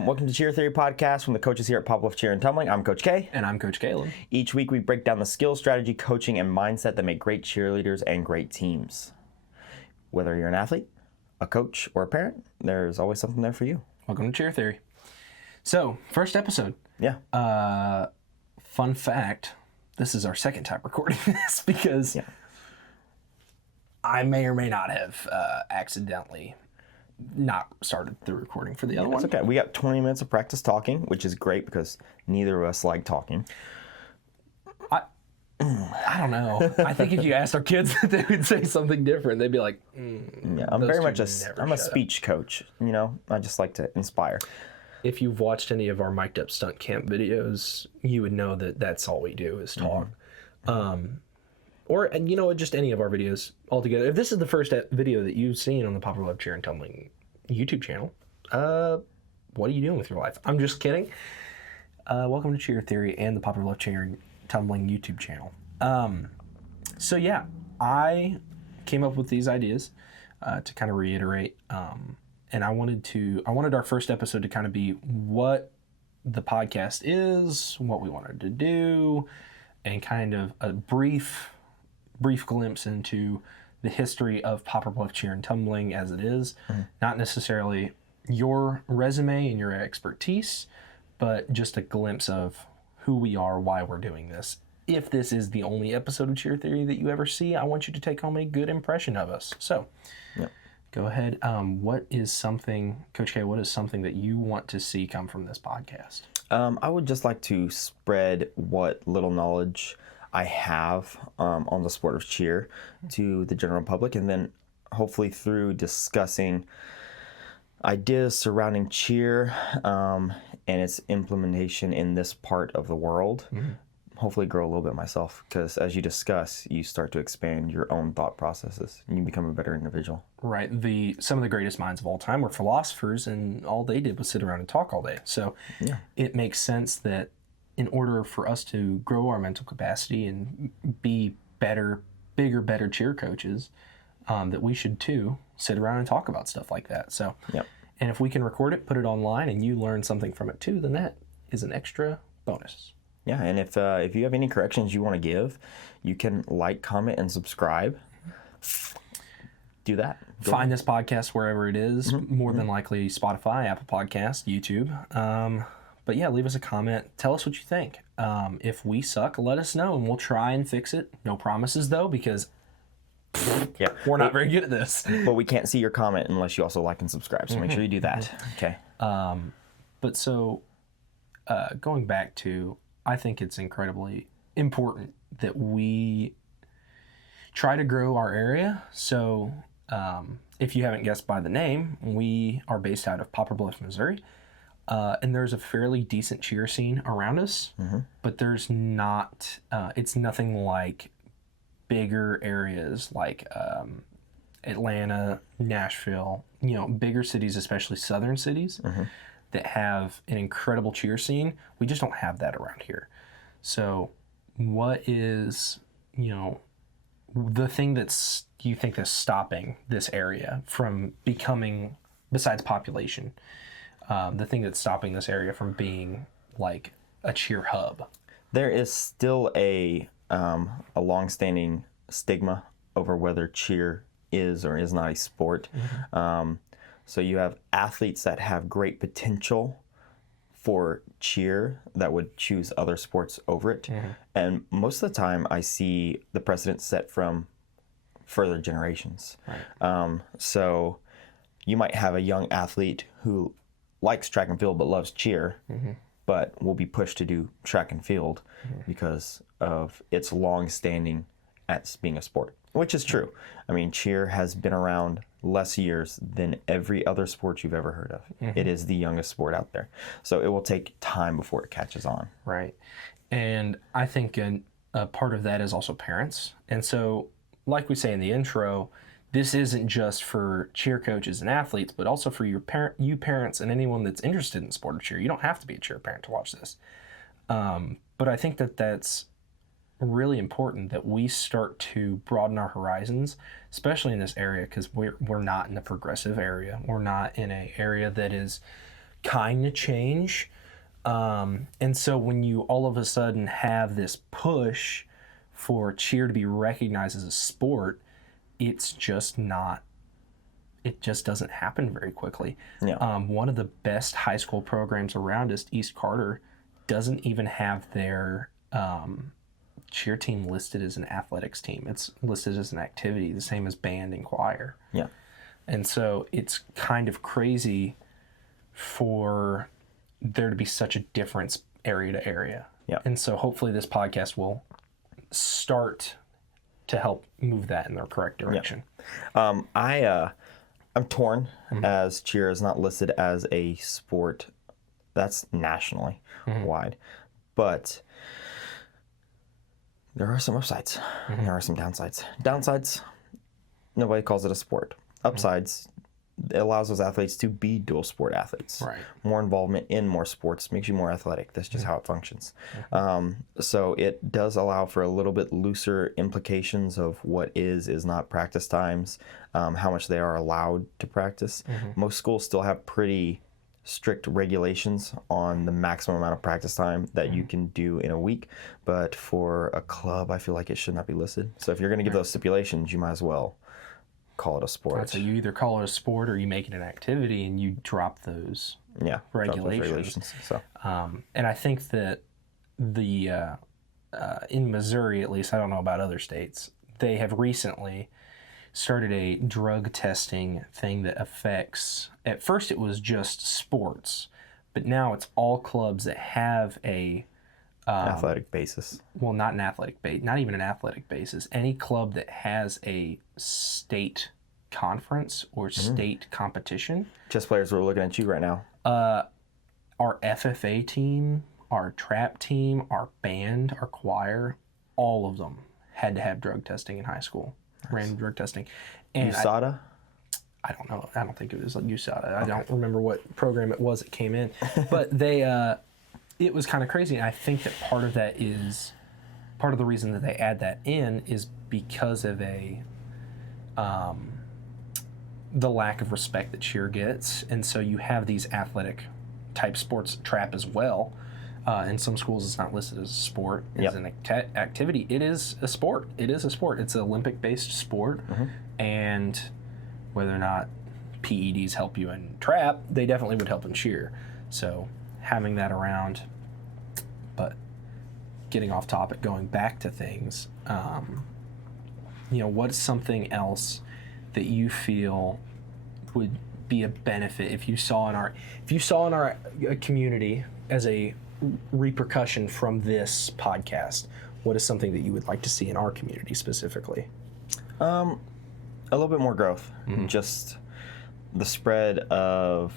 Welcome to Cheer Theory Podcast from the coaches here at Pop Love Cheer and Tumbling. I'm Coach K. And I'm Coach Caleb. Each week we break down the skills, strategy, coaching, and mindset that make great cheerleaders and great teams. Whether you're an athlete, a coach, or a parent, there's always something there for you. Welcome to Cheer Theory. So, first episode. Yeah. Fun fact, this is our second time recording this because I may or may not have accidentally not started the recording for the other one. That's okay. We got 20 minutes of practice talking, which is great because neither of us like talking. I don't know. I think if you asked our kids, they would say something different. They'd be like, yeah, I'm very much a speech coach. You know, I just like to inspire. If you've watched any of our mic'd up stunt camp videos, you would know that that's all we do is talk. Or, you know, just any of our videos altogether. If this is the first video that you've seen on the Pop Love Cheer and Tumbling YouTube channel, what are you doing with your life? I'm just kidding. Welcome to Cheer Theory and the Pop Love Cheer and Tumbling YouTube channel. So yeah, I came up with these ideas to kind of reiterate, and I wanted our first episode to kind of be what the podcast is, what we wanted to do, and kind of a brief glimpse into the history of Pop Love Cheer and Tumbling as it is. Not necessarily your resume and your expertise, but just a glimpse of who we are, why we're doing this. If this is the only episode of Cheer Theory that you ever see, I want you to take home a good impression of us. So, go ahead. What is something, Coach K, what is something that you want to see come from this podcast? I would just like to spread what little knowledge I have on the sport of cheer to the general public, and then hopefully through discussing ideas surrounding cheer and its implementation in this part of the world, hopefully grow a little bit myself, because as you discuss, you start to expand your own thought processes and you become a better individual. Right. Some of the greatest minds of all time were philosophers, and all they did was sit around and talk all day. So it makes sense that in order for us to grow our mental capacity and be better cheer coaches, that we should too sit around and talk about stuff like that. So, and if we can record it, put it online, and you learn something from it too, then that is an extra bonus. Yeah, and if you have any corrections you want to give, you can like, comment, and subscribe. Do that. Find this podcast wherever it is, more than likely Spotify, Apple Podcasts, YouTube. But yeah, leave us a comment. Tell us what you think. If we suck, let us know, and we'll try and fix it. No promises, though, because we're not very good at this. But we can't see your comment unless you also like and subscribe, so make sure you do that. Okay. But so, going back to, I think it's incredibly important that we try to grow our area. So, if you haven't guessed by the name, we are based out of Poplar Bluff, Missouri. And there's a fairly decent cheer scene around us, but there's not, it's nothing like bigger areas like Atlanta, Nashville, you know, bigger cities, especially southern cities, that have an incredible cheer scene. We just don't have that around here. So what is, you know, the thing that's, you think that's stopping this area from becoming, besides population, the thing that's stopping this area from being like a cheer hub? There is still a long-standing stigma over whether cheer is or is not a sport. So you have athletes that have great potential for cheer that would choose other sports over it. And most of the time I see the precedent set from further generations. So you might have a young athlete who likes track and field but loves cheer, but will be pushed to do track and field because of its long-standing as being a sport, which is true. I mean, cheer has been around less years than every other sport you've ever heard of. It is the youngest sport out there. So it will take time before it catches on. Right. And I think a part of that is also parents. And so, like we say in the intro, this isn't just for cheer coaches and athletes, but also for you parents and anyone that's interested in the sport of cheer. You don't have to be a cheer parent to watch this. But I think that that's really important that we start to broaden our horizons, especially in this area, because we're not in a progressive area. We're not in an area that is kind of change. And so when you all of a sudden have this push for cheer to be recognized as a sport, it's just not, it just doesn't happen very quickly. Yeah. One of the best high school programs around us, East Carter, doesn't even have their cheer team listed as an athletics team. It's listed as an activity, the same as band and choir. Yeah. And so it's kind of crazy for there to be such a difference area to area. Yeah. And so hopefully this podcast will start to help move that in the correct direction. I'm torn as cheer is not listed as a sport that's nationally wide, but there are some upsides. There are some downsides. Downsides, nobody calls it a sport. Upsides, it allows those athletes to be dual sport athletes. Right. More involvement in more sports makes you more athletic. That's just how it functions. So it does allow for a little bit looser implications of what is not practice times, how much they are allowed to practice. Most schools still have pretty strict regulations on the maximum amount of practice time that you can do in a week. But for a club, I feel like it should not be listed. So if you're going to give those stipulations, you might as well call it a sport. So you either call it a sport or you make it an activity and you drop those regulations. So. And I think that the in Missouri, at least, I don't know about other states, they have recently started a drug testing thing that affects, at first it was just sports, but now it's all clubs that have a athletic basis. Well, not an athletic base, not even an athletic basis. Any club that has a state conference or state competition. Chess players, we're looking at you right now. Our FFA team, our trap team, our band, our choir, all of them had to have drug testing in high school. Nice. Random drug testing. And USADA? I don't know. I don't think it was like USADA. I don't remember what program it was that came in. But they... it was kind of crazy. And I think that part of that is, part of the reason that they add that in is because of the lack of respect that cheer gets. And so you have these athletic type sports, trap as well. In some schools, it's not listed as a sport, as an activity. It is a sport. It is a sport. It's an Olympic-based sport. And whether or not PEDs help you in trap, they definitely would help in cheer. So having that around, but getting off topic, going back to things, what's something else that you feel would be a benefit if you saw in our community as a repercussion from this podcast? What is something that you would like to see in our community specifically? A little bit more growth. Just the spread of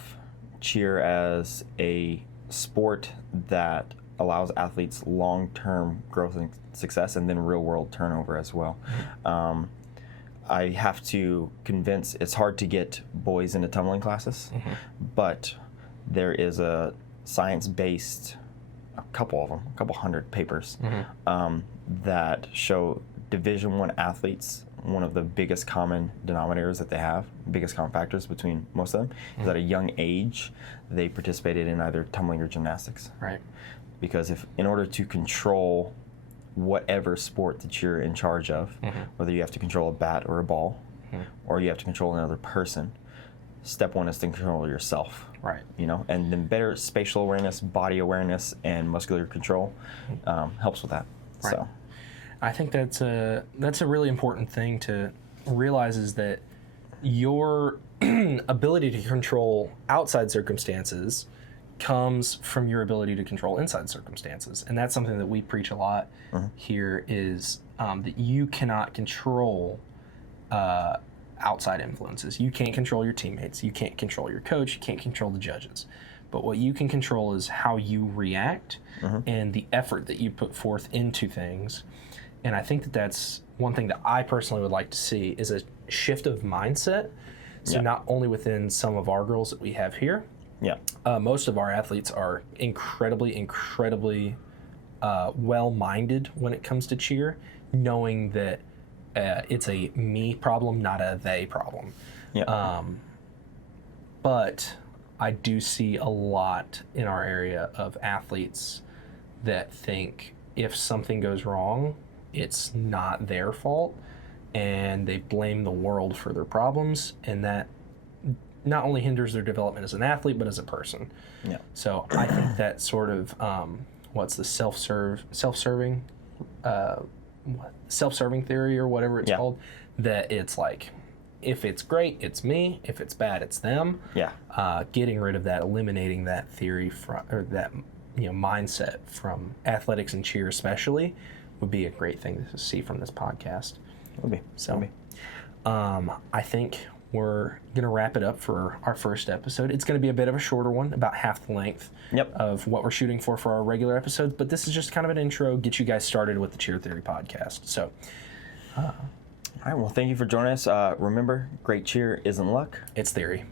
cheer as a sport that allows athletes long-term growth and success, and then real-world turnover as well. I have to convince, it's hard to get boys into tumbling classes, but there is a science-based, a couple hundred papers that show Division I athletes, one of the biggest common denominators that they have, biggest common factors between most of them, is at a young age, they participated in either tumbling or gymnastics. Right. Because in order to control whatever sport that you're in charge of, whether you have to control a bat or a ball, or you have to control another person, step one is to control yourself. Right. And then better spatial awareness, body awareness, and muscular control helps with that. Right. So, I think that's a really important thing to realize, is that your ability to control outside circumstances comes from your ability to control inside circumstances. And that's something that we preach a lot here, is that you cannot control outside influences. You can't control your teammates. You can't control your coach. You can't control the judges. But what you can control is how you react and the effort that you put forth into things. And I think that that's one thing that I personally would like to see, is a shift of mindset. So not only within some of our girls that we have here, most of our athletes are incredibly well-minded when it comes to cheer, knowing that it's a me problem, not a they problem. But I do see a lot in our area of athletes that think if something goes wrong, it's not their fault, and they blame the world for their problems, and that not only hinders their development as an athlete, but as a person. Yeah. So I think that sort of, what's the self-serving theory or whatever it's called, that it's like, if it's great, it's me. If it's bad, it's them. Yeah. Getting rid of that, eliminating that theory or that mindset from athletics and cheer especially, would be a great thing to see from this podcast. Will be. So, I think we're gonna wrap it up for our first episode. It's gonna be a bit of a shorter one, about half the length of what we're shooting for our regular episodes. But this is just kind of an intro, get you guys started with the Cheer Theory podcast. So. All right, well, thank you for joining us. Remember, great cheer isn't luck. It's theory.